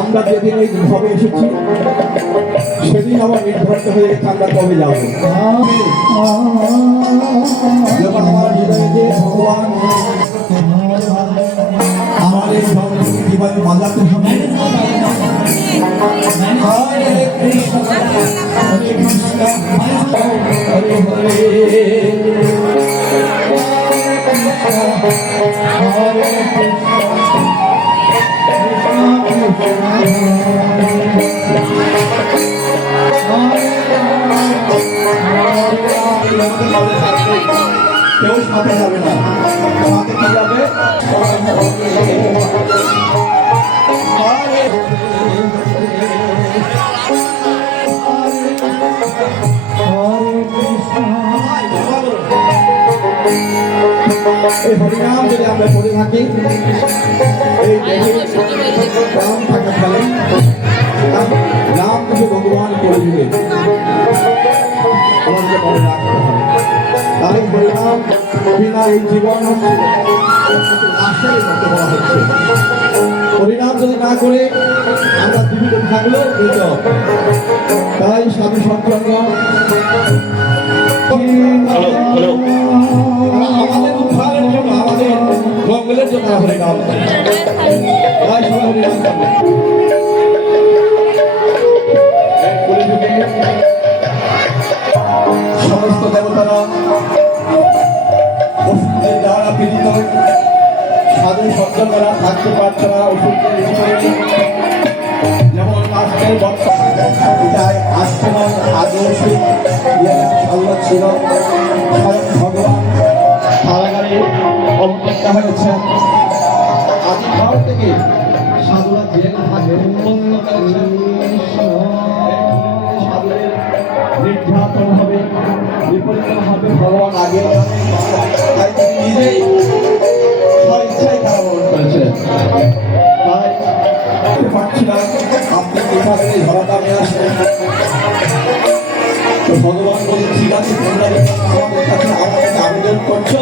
আমরা যেদিন এই ভবে এসেছি, সেদিন আমার নির্ধারিত হয়ে গেছে, আমরা কবে যাব? যখন আমার ভগবান কেউ সাথে যাবে না সাথে কি যাবে এই হরিনাম যদি আমরা পড়ে থাকি এই রাম আমাদেরকে মনে রাখতে হবে। তাই হরিনাম বিনা এই জীবন হচ্ছে লাশের মতো বলা হচ্ছে। হরিনাম যদি না করে আমরা জীবিত থাকলেও মৃত তাই সাধু সন্তরা আমাদের উদ্ধারের জন্য আমাদের মঙ্গলের জন্য হরিনাম তাই সবাই হরিনাম সাধু সজ্জনেরা থাকতে পারছে না ওষুধের যেমন আজকের বর্তমান আজকে নয় আদর্শ আল্লাহ ছিল স্বয়ং থেকে সাধুরা জেল থাকে। সাধুদের নির্যাতন হবে বিপরীত হবে ভগবান আগে। আপনি কোথা থেকে ধরাটা নিয়ে ভগবান বলে ঠিক আছে তোমরা আমাদের কাছে আবেদন করছ।